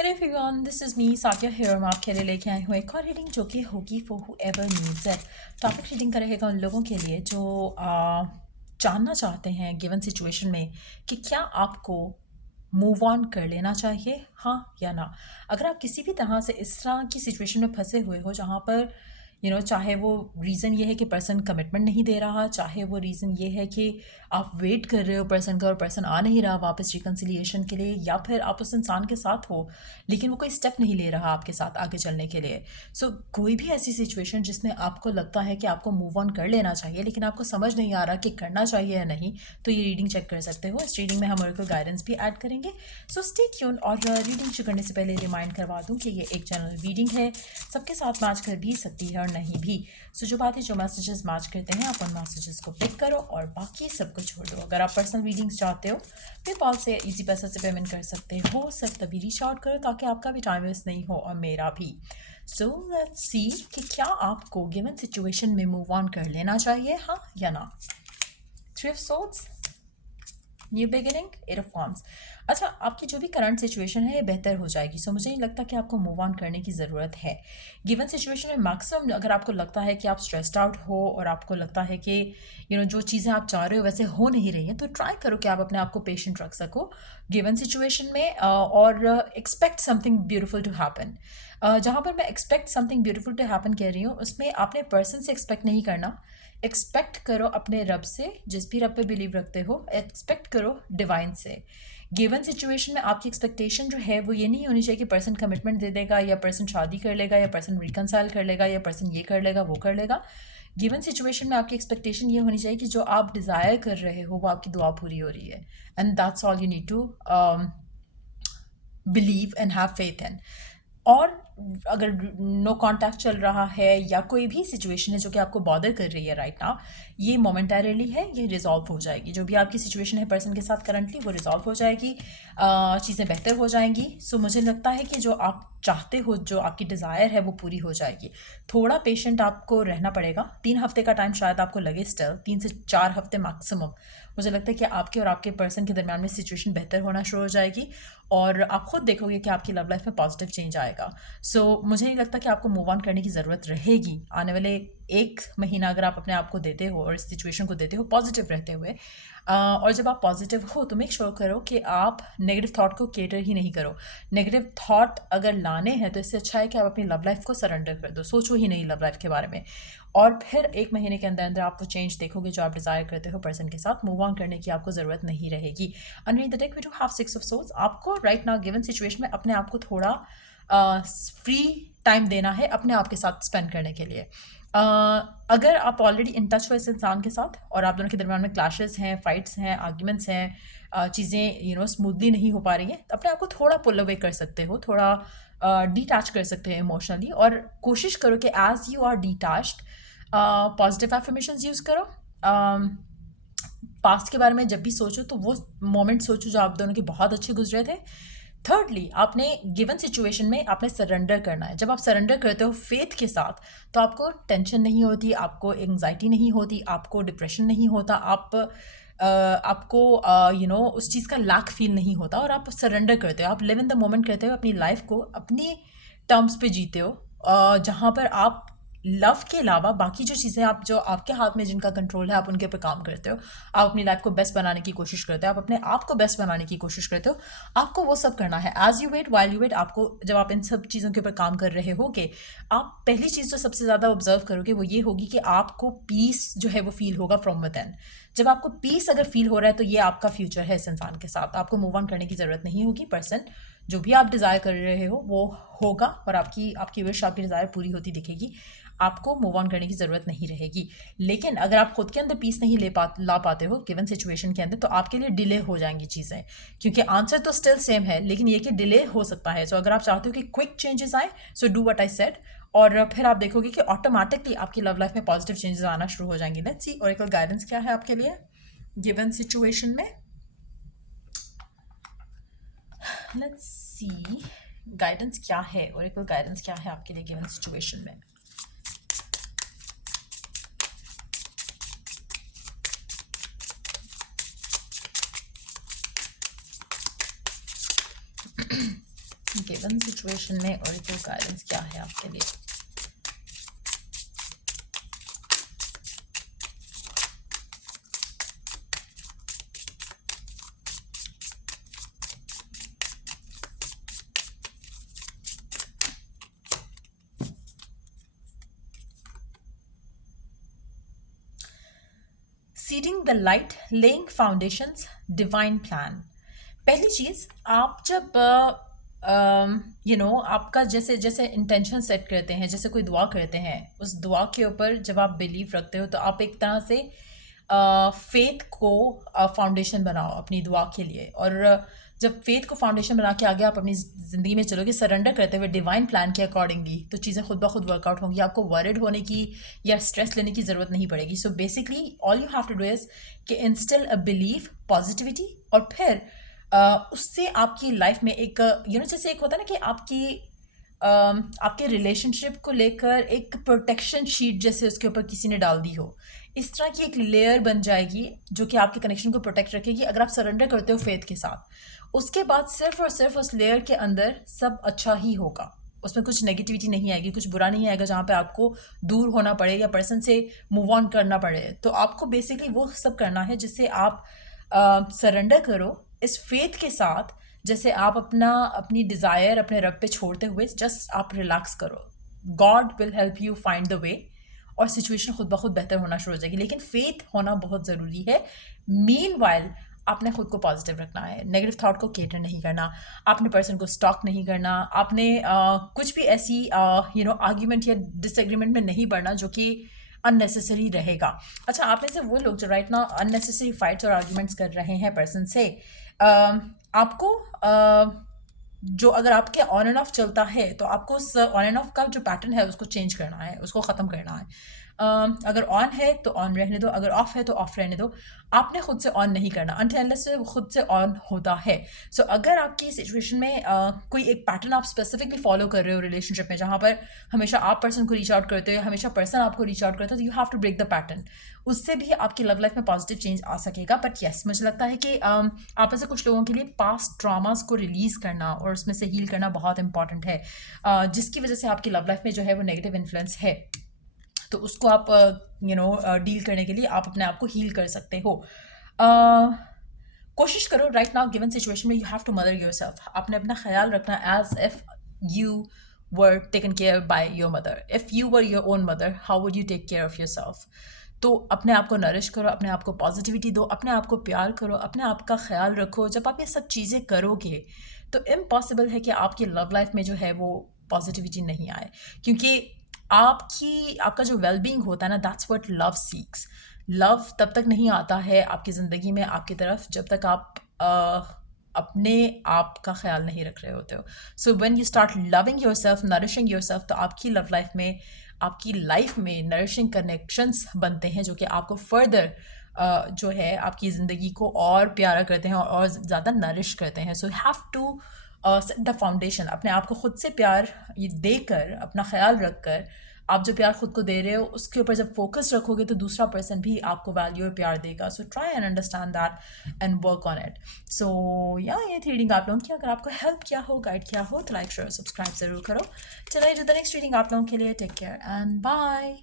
Hello everyone, this is me Sakya here. मैं आपके लिए लेके आई हूँ एक और रीडिंग जो कि होगी for whoever needs it. Topic reading का रहेगा उन लोगों के लिए जो जानना चाहते हैं गिवन सिचुएशन में कि क्या आपको मूव ऑन कर लेना चाहिए, हाँ या ना। अगर आप किसी भी तरह से इस तरह की सिचुएशन में फंसे हुए हो जहाँ पर चाहे वो रीज़न ये है कि पर्सन कमिटमेंट नहीं दे रहा, चाहे वो रीज़न ये है कि आप वेट कर रहे हो पर्सन का और पर्सन आ नहीं रहा वापस रिकन्सिलिएशन के लिए, या फिर आप उस इंसान के साथ हो लेकिन वो कोई स्टेप नहीं ले रहा आपके साथ आगे चलने के लिए। कोई भी ऐसी सिचुएशन जिसमें आपको लगता है कि आपको मूव ऑन कर लेना चाहिए लेकिन आपको समझ नहीं आ रहा कि करना चाहिए या नहीं, तो ये रीडिंग चेक कर सकते हो। इस रीडिंग में हम और को गाइडेंस भी ऐड करेंगे। So stay tune. और रीडिंग शुरू करने से पहले रिमाइंड करवा दूँ कि ये एक जनरल रीडिंग है, सबके साथ मैच कर भी सकती है और नहीं भी। जो बातें जो मैसेजेस मैच करते हैं आप उन मैसेजेस को पिक करो और बाकी सब कुछ छोड़ दो। अगर आप पर्सनल रीडिंग्स चाहते हो पेपाल से इजी पैसा से पेमेंट कर सकते हो, सिर्फ तभी रीच आउट करो ताकि आपका भी टाइम वेस्ट नहीं हो और मेरा भी। सो लेट्स सी कि क्या आपको गिवन सिचुएशन में मूव ऑन कर लेना चाहिए, हाँ या ना। Three of swords, new beginning, eight of wands. अच्छा, आपकी जो भी करंट सिचुएशन है ये बेहतर हो जाएगी। मुझे नहीं लगता कि आपको मूव ऑन करने की ज़रूरत है गिवन सिचुएशन में। मैक्सिमम अगर आपको लगता है कि आप स्ट्रेस्ड आउट हो और आपको लगता है कि जो चीज़ें आप चाह रहे हो वैसे हो नहीं रही हैं, तो ट्राई करो कि आप अपने आप को पेशेंट रख सको गिवन सिचुएशन में और expect something beautiful to happen. जहाँ पर मैं expect something beautiful to happen कह रही हूँ उसमें आपने पर्सन से एक्सपेक्ट नहीं करना, एक्सपेक्ट करो अपने रब से, जिस भी रब पे बिलीव रखते हो, एक्सपेक्ट करो डिवाइन से। गिवन सिचुएशन में आपकी एक्सपेक्टेशन जो है वो ये नहीं होनी चाहिए कि पर्सन कमिटमेंट दे देगा या पर्सन शादी कर लेगा या पर्सन रिकनसाइल कर लेगा या पर्सन ये कर लेगा वो कर लेगा। गिवन सिचुएशन में आपकी एक्सपेक्टेशन ये होनी चाहिए कि जो आप डिज़ायर कर रहे हो वो आपकी दुआ पूरी हो रही है, and that's all you need to believe and have faith in. और अगर नो कांटेक्ट चल रहा है या कोई भी सिचुएशन है जो कि आपको बॉदर कर रही है राइट नाउ, ये मोमेंटरीली है, ये रिजॉल्व हो जाएगी। जो भी आपकी सिचुएशन है पर्सन के साथ करंटली वो रिजॉल्व हो जाएगी, चीज़ें बेहतर हो जाएंगी। मुझे लगता है कि जो आप चाहते हो, जो आपकी डिज़ायर है वो पूरी हो जाएगी। थोड़ा पेशेंट आपको रहना पड़ेगा, 3 हफ्ते का टाइम शायद आपको लगे, स्टिल 3 से 4 हफ्ते मैक्सिमम। मुझे लगता है कि आपके और आपके पर्सन के दरमियान में सिचुएशन बेहतर होना शुरू हो जाएगी और आप खुद देखोगे कि आपकी लव लाइफ में पॉजिटिव चेंज आएगा। मुझे नहीं लगता कि आपको मूव ऑन करने की ज़रूरत रहेगी आने वाले 1 महीना। अगर आप अपने आप को देते हो और इस सिचुएशन को देते हो पॉजिटिव रहते हुए, और जब आप पॉजिटिव हो तो मेक श्योर करो कि आप नेगेटिव थॉट को केटर ही नहीं करो। नेगेटिव थॉट अगर लाने हैं तो इससे अच्छा है कि आप अपनी लव लाइफ को सरेंडर कर दो, सोचो ही नहीं लव लाइफ के बारे में। और फिर 1 महीने के अंदर अंदर आप वो चेंज देखोगे जो आप डिज़ायर करते हो पर्सन के साथ। मूव ऑन करने की आपको ज़रूरत नहीं रहेगी। Underneath the deck we do have 6 of swords. आपको राइट नाउ गिवन सिचुएशन में अपने आप को थोड़ा फ्री टाइम देना है अपने आप के साथ स्पेंड करने के लिए। अगर आप ऑलरेडी इन टच हो इस इंसान के साथ और आप दोनों के दरम्यान में क्लैशेस हैं, फाइट्स हैं, आर्ग्यूमेंट्स हैं, चीज़ें स्मूथली नहीं हो पा रही हैं, तो अपने आप को थोड़ा पुल अवे कर सकते हो, थोड़ा डिटैच कर सकते हैं इमोशनली। और कोशिश करो कि as you are detached positive affirmations use करो। पास्ट के बारे में जब भी सोचो तो वो मोमेंट सोचो जो आप दोनों के बहुत अच्छे गुजरे थे। थर्डली, आपने गिवन सिचुएशन में आपने सरेंडर करना है। जब आप सरेंडर करते हो फेथ के साथ तो आपको टेंशन नहीं होती, आपको एंग्जाइटी नहीं होती, आपको डिप्रेशन नहीं होता, आपको उस चीज़ का लैक फील नहीं होता और आप सरेंडर करते हो, आप लिव इन द मोमेंट करते हो, अपनी लाइफ को अपनी टर्म्स पे जीते हो, जहाँ पर आप लव के अलावा बाकी जो चीज़ें आप जो आपके हाथ में जिनका कंट्रोल है आप उनके ऊपर काम करते हो। आप अपनी लाइफ को बेस्ट बनाने की कोशिश करते हो, आप अपने आप को बेस्ट बनाने की कोशिश करते हो। आपको वो सब करना है। As you wait while you wait, आपको जब आप इन सब चीज़ों के ऊपर काम कर रहे होगे, आप पहली चीज़ जो सबसे ज़्यादा ऑब्जर्व करोगे वो ये होगी कि आपको पीस जो है वो फील होगा फ्रॉम विद इन। जब आपको पीस अगर फील हो रहा है तो ये आपका फ्यूचर है इस इंसान के साथ। आपको मूव ऑन करने की ज़रूरत नहीं होगी। पर्सन जो भी आप डिज़ायर कर रहे हो वो होगा और आपकी आपकी विश, आपकी डिज़ायर पूरी होती दिखेगी। आपको मूव ऑन करने की ज़रूरत नहीं रहेगी। लेकिन अगर आप खुद के अंदर पीस नहीं ला पाते हो गिवन सिचुएशन के अंदर, तो आपके लिए डिले हो जाएंगी चीज़ें, क्योंकि आंसर तो स्टिल सेम है लेकिन ये कि डिले हो सकता है। अगर आप चाहते हो कि क्विक चेंजेस आए, डू व्हाट आई सेड, और फिर आप देखोगे कि ऑटोमेटिकली आपकी लव लाइफ में पॉजिटिव चेंजेस आना शुरू हो जाएंगे। लेट्स सी ऑरेकल गाइडेंस क्या है आपके लिए गिवन सिचुएशन में। लेट्स सी गाइडेंस क्या है, ऑरेकल गाइडेंस क्या है आपके लिए गिवन सिचुएशन में। गिवन सिचुएशन में ऑरेकल गाइडेंस क्या है आपके लिए? Seeding the light, laying foundations, divine plan. पहली चीज़, आप जब आपका जैसे जैसे इंटेंशन सेट करते हैं, जैसे कोई दुआ करते हैं, उस दुआ के ऊपर जब आप बिलीव रखते हो तो आप एक तरह से फेथ को फाउंडेशन बनाओ अपनी दुआ के लिए। और जब फेथ को फाउंडेशन बना के आगे आप अपनी ज़िंदगी में चलोगे सरेंडर करते हुए डिवाइन प्लान के अकॉर्डिंगली, तो चीज़ें खुद ब खुद वर्कआउट होंगी। आपको वरिड होने की या स्ट्रेस लेने की ज़रूरत नहीं पड़ेगी। So basically all you have to do is कि इंस्टिल अ बिलीव, पॉजिटिविटी, और फिर उससे आपकी लाइफ में एक जैसे एक होता है ना कि आपके रिलेशनशिप को लेकर एक प्रोटेक्शन शीट जैसे उसके ऊपर किसी ने डाल दी हो, इस तरह की एक लेयर बन जाएगी जो कि आपके कनेक्शन को प्रोटेक्ट रखेगी अगर आप सरेंडर करते हो फेथ के साथ। उसके बाद सिर्फ और सिर्फ उस लेयर के अंदर सब अच्छा ही होगा, उसमें कुछ नेगेटिविटी नहीं आएगी, कुछ बुरा नहीं आएगा जहाँ पे आपको दूर होना पड़े या पर्सन से मूव ऑन करना पड़े। तो आपको बेसिकली वो सब करना है जिससे आप सरेंडर करो इस फेथ के साथ, जैसे आप अपनी डिज़ायर अपने रब पे छोड़ते हुए जस्ट आप रिलैक्स करो। God will help you find the way और सिचुएशन खुद ब खुद बेहतर होना शुरू हो जाएगी। लेकिन फेथ होना बहुत ज़रूरी है। मीनवाइल आपने खुद को पॉजिटिव रखना है, नेगेटिव थॉट को केटर नहीं करना, आपने पर्सन को स्टॉक नहीं करना, आपने कुछ भी ऐसी आर्ग्यूमेंट या डिसएग्रीमेंट में नहीं पड़ना जो कि अननेसेसरी रहेगा। अच्छा, आप में से वो लोग जो राइट नाउ अननेसेसरी फाइट्स और आर्ग्यूमेंट्स कर रहे हैं पर्सन से, आपको जो अगर आपके ऑन एंड ऑफ चलता है तो आपको उस ऑन एंड ऑफ का जो पैटर्न है उसको चेंज करना है, उसको ख़त्म करना है। अगर ऑन है तो ऑन रहने दो, अगर ऑफ है तो ऑफ रहने दो। आपने खुद से ऑन नहीं करना अनटिल अनलेस से खुद से ऑन होता है। सो अगर आपकी सिचुएशन में कोई एक पैटर्न आप स्पेसिफिकली फॉलो कर रहे हो रिलेशनशिप में, जहाँ पर हमेशा आप पर्सन को रीच आउट करते हो या हमेशा पर्सन आपको रीच आउट करते हो, तो you have to break the pattern. उससे भी आपकी लव लाइफ में पॉजिटिव चेंज आ सकेगा। बट येस, मुझे लगता है कि आप ऐसे कुछ लोगों के लिए पास्ट ट्रॉमास को रिलीज़ करना और उसमें से हील करना बहुत इंपॉर्टेंट है, जिसकी वजह से आपकी लव लाइफ में जो है वो नेगेटिव इन्फ्लुएंस है, तो उसको आप डील करने के लिए आप अपने आप को हील कर सकते हो। कोशिश करो राइट नाउ गिवन सिचुएशन में you have to mother yourself. आपने अपना ख्याल रखना as if you were taken care by your mother. If you were your own mother, how would you take care of yourself? तो अपने आप को nourish करो, अपने आप को पॉजिटिविटी दो, अपने आप को प्यार करो, अपने आप का ख्याल रखो। जब आप ये सब चीज़ें करोगे तो इम्पॉसिबल है कि आपकी लव लाइफ में जो है वो पॉजिटिविटी नहीं आए, क्योंकि आपका जो वेलबींग होता है ना, that's what love seeks. Love तब तक नहीं आता है आपकी ज़िंदगी में आपकी तरफ जब तक आप अपने आप का ख्याल नहीं रख रहे होते हो। So when you start loving yourself, nourishing yourself, तो आपकी लव लाइफ में आपकी लाइफ में नरिशिंग कनेक्शंस बनते हैं जो कि आपको फर्दर जो है आपकी ज़िंदगी को और प्यारा करते हैं और ज़्यादा नरिश करते हैं। So have to set the foundation. अपने आप को खुद से प्यार ये देकर, अपना ख्याल रखकर, आप जो प्यार खुद को दे रहे हो उसके ऊपर जब फोकस रखोगे तो दूसरा पर्सन भी आपको वैल्यू और प्यार देगा। So try and understand that and work on it. So या ये थी रीडिंग आप लोगों की। अगर आपको हेल्प किया हो, गाइड किया हो, तो लाइक शेयर सब्सक्राइब ज़रूर करो। चलिए, जो द नेक्स्ट रीडिंग आप लोगों के लिए। Take care and bye.